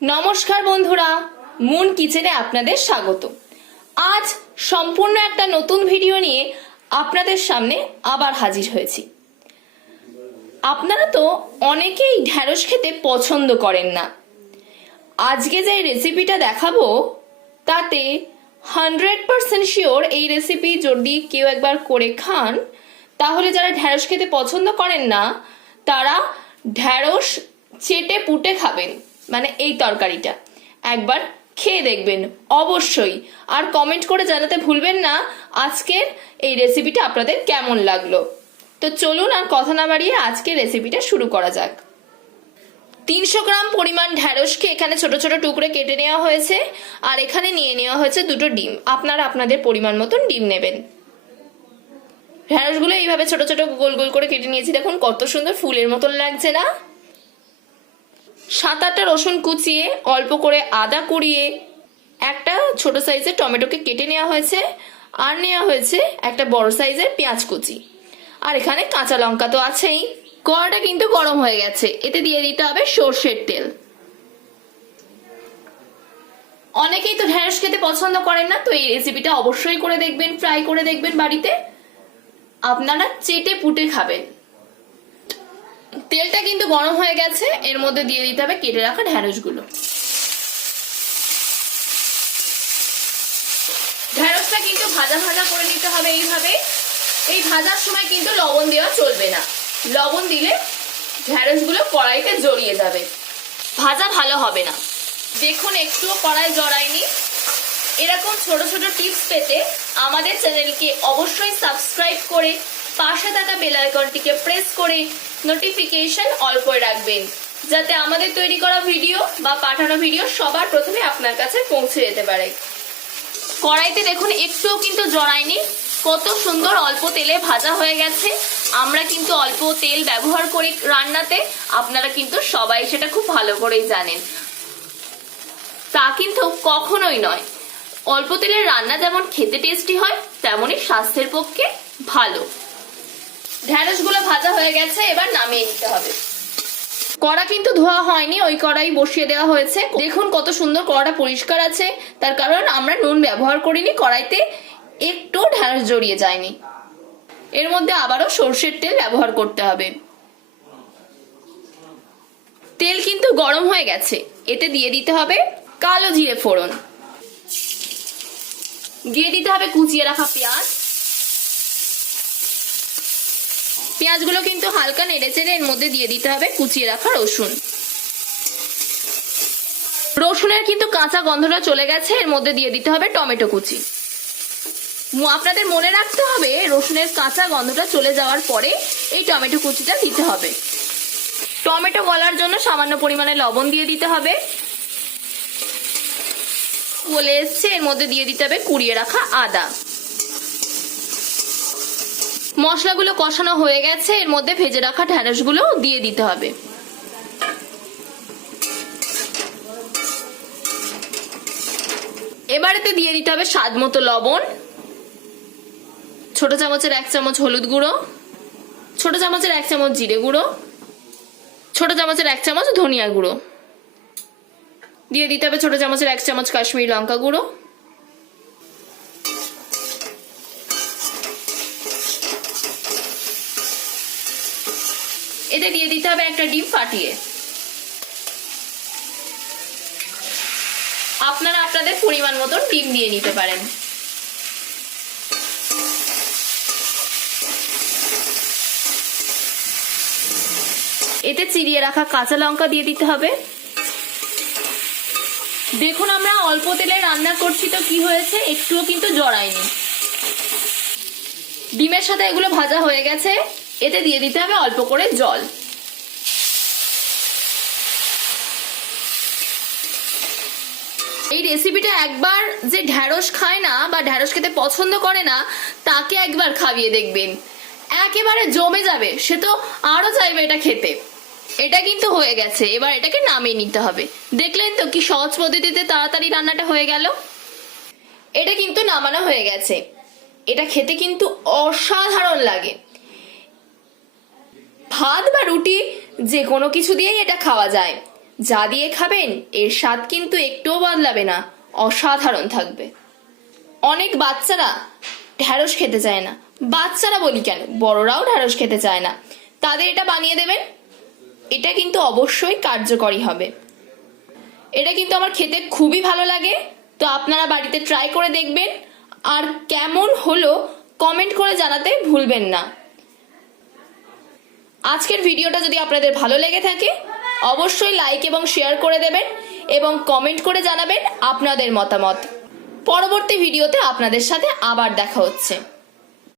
নমস্কার বন্ধুরা, মুন কিচেনে আপনাদের স্বাগত। আজ সম্পূর্ণ একটা নতুন ভিডিও নিয়ে আপনাদের সামনে আবার হাজির হয়েছি। আপনারা তো অনেকেই ঢ্যাঁড়স খেতে পছন্দ করেন না। আজকে যে রেসিপিটা দেখাবো, তাতে হান্ড্রেড পার্সেন্ট শিওর এই রেসিপি যদি কেউ একবার করে খান, তাহলে যারা ঢ্যাঁড়স খেতে পছন্দ করেন না, তারা ঢ্যাঁড়স চেটে পুটে খাবেন। মানে এই তরকারিটা। একবার খেয়ে দেখবেন, অবশ্যই। আর কমেন্ট করে জানাতে ভুলবেন না আজকের এই রেসিপিটা আপনাদের কেমন লাগল। তো চলুন আর কথা না বাড়িয়ে আজকের রেসিপিটা শুরু করা যাক। তিনশো গ্রাম পরিমাণ ঢ্যাঁড়সকে এখানে ছোট ছোট টুকরে কেটে নেওয়া হয়েছে আর এখানে নিয়ে নেওয়া হয়েছে দুটো ডিম। আপনারা আপনাদের পরিমাণ মতন ডিম নেবেন। ঢ্যাঁড়সগুলো এইভাবে ছোট ছোট গোল গোল করে কেটে নিয়েছি। দেখুন কত সুন্দর ফুলের মতন লাগছে না? সাত আটটা রসুন কুচিয়ে অল্প করে আদা কুড়িয়ে একটা ছোট সাইজের টমেটোকে কেটে নেওয়া হয়েছে আর নেওয়া হয়েছে একটা বড় সাইজের পেঁয়াজ কুচি। আর এখানে কাঁচা লঙ্কা তো আছেই। কড়াটা কিন্তু গরম হয়ে গেছে। এতে দিয়ে দিতে হবে সর্ষের তেল। অনেকেই তো ঢেঁড়স খেতে পছন্দ করেন না, তো এই রেসিপিটা অবশ্যই করে দেখবেন ফ্রাই করে দেখবেন বাড়িতে। আপনারা চেটে পুটে খাবেন। তেলটা কিন্তু গরম হয়ে গেছে, এর মধ্যে দিয়ে দিতে হবে কেটে রাখা ঢ্যাঁড়সগুলো ঢ্যাঁড়সটা কিন্তু ভাজা ভাজা করে নিতে হবে এইভাবে। এই ভাজার সময় কিন্তু লবণ দেওয়া চলবে না। লবণ দিলে ঢ্যাঁড়সগুলো কড়াইতে জড়িয়ে যাবে। ভাজা ভালো হবে না। দেখুন, একটুও কড়াই জড়ায়নি। এরকম ছোট ছোট টিপস পেতে আমাদের চ্যানেলকে অবশ্যই সাবস্ক্রাইব করে পাশে থাকা বেল আইকনটিকে প্রেস করে নোটিফিকেশন অল করে রাখবেন, যাতে আমাদের তৈরি করা ভিডিও বা পাঠানো ভিডিও সবার প্রথমে আপনার কাছে পৌঁছে যেতে পারে। কড়াইতে দেখুন, একটুও কিন্তু জড়ায়নি। কত সুন্দর অল্প তেলে ভাজা হয়ে গেছে। আমরা কিন্তু অল্প তেল ব্যবহার করি রান্নাতে। আপনারা কিন্তু সবাই সেটা খুব ভালো করেই জানেন। তা কিন্তু কখনোই নয়। অল্প তেলের রান্না যেমন খেতে টেস্টি হয়, তেমনই স্বাস্থ্যের পক্ষে ভালো। ঢ্যাঁড়সগুলো ভাজা হয়ে গেছে, এবার নামিয়ে নিতে হবে। কড়া কিন্তু ধোয়া হয়নি, ওই কড়াই বসিয়ে দেওয়া হয়েছে। দেখুন কত সুন্দর কড়াটা পরিষ্কার আছে, তার কারণ আমরা নুন ব্যবহার করিনি, কড়াইতে একটু ঢ্যাঁড়স জড়িয়ে যায়নি। এর মধ্যে আবারও সর্ষের তেল ব্যবহার করতে হবে। তেল কিন্তু গরম হয়ে গেছে, এতে দিয়ে দিতে হবে কালো জিরে ফোড়ন। দিয়ে দিতে হবে কুচিয়ে রাখা পেঁয়াজ। পেঁয়াজগুলো কিন্তু হালকা নেড়ে চেড়ে এর মধ্যে দিয়ে দিতে হবে, কুচিয়ে রাখা রসুন। রসুনের কিন্তু কাঁচা গন্ধটা চলে গেছে, এর মধ্যে দিয়ে দিতে হবে টমেটো কুচি। আপনাদের মনে রাখতে হবে, রসুনের কাঁচা গন্ধটা চলে যাওয়ার পরে এই টমেটো কুচিটা দিতে হবে। টমেটো গলার জন্য সামান্য পরিমাণে লবণ দিয়ে দিতে হবে। বলে এসছে, এর মধ্যে দিয়ে দিতে হবে কুড়িয়ে রাখা আদা। মশলাগুলো কষানো হয়ে গেছে, এর মধ্যে ভেজে রাখা ঢ্যাঁড়সগুলো দিয়ে দিতে হবে। এবারেতে দিয়ে দিতে হবে স্বাদ মতো লবণ, ছোট চামচের এক চামচ হলুদ গুঁড়ো, ছোট চামচের এক চামচ জিরে গুঁড়ো, ছোট চামচের এক চামচ ধনিয়া গুঁড়ো। দিয়ে দিতে হবে ছোট চামচের এক চামচ কাশ্মীরি লঙ্কা গুঁড়ো। এতে দিয়ে দিতে হবে একটা ডিম ফাটিয়ে। আপনারা আপনাদের পরিমাণ মতন ডিম দিয়ে নিতে পারেন। এতে চিরিয়ে রাখা কাঁচা লঙ্কা দিয়ে দিতে হবে। দেখুন আমরা অল্প তেলে রান্না করছি তো কি হয়েছে, একটুও কিন্তু জড়ায়নি। ডিমের সাথে এগুলো ভাজা হয়ে গেছে। এতে দিয়ে দিতে হবে অল্প করে জল। এই রেসিপিটা একবার যে ঢ্যাঁড়স খায় না বা ঢ্যাঁড়স খেতে পছন্দ করে না, তাকে একবার খাইয়ে দেখবেন। একেবারে জমে যাবে, সে তো আরও চাইবে এটা খেতে। এটা কিন্তু হয়ে গেছে, এবার এটাকে নামিয়ে নিতে হবে। দেখলেন তো কি সহজ পদ্ধতিতে তাড়াতাড়ি রান্নাটা হয়ে গেল? এটা কিন্তু নামানো হয়ে গেছে। এটা খেতে কিন্তু অসাধারণ লাগে। ভাত বা রুটি, যে কোনো কিছু দিয়েই এটা খাওয়া যায়। যা দিয়ে খাবেন, এর স্বাদ কিন্তু একটুও বদলাবে না, অসাধারণ থাকবে। অনেক বাচ্চারা ঢ্যাঁড়স খেতে চায় না। বাচ্চারা বলি কেন? বড়রাও ঢ্যাঁড়স খেতে চায় না। তাদের এটা বানিয়ে দেবেন, এটা কিন্তু অবশ্যই কার্যকরী হবে। এটা কিন্তু আমার খেতে খুবই ভালো লাগে, তো আপনারা বাড়িতে ট্রাই করে দেখবেন। আর কেমন হলো কমেন্ট করে জানাতে ভুলবেন না। আজকের ভিডিওটা যদি আপনাদের ভালো লেগে থাকে, অবশ্যই লাইক এবং শেয়ার করে দেবেন এবং কমেন্ট করে জানাবেন আপনাদের মতামত। পরবর্তী ভিডিওতে আপনাদের সাথে আবার দেখা হচ্ছে।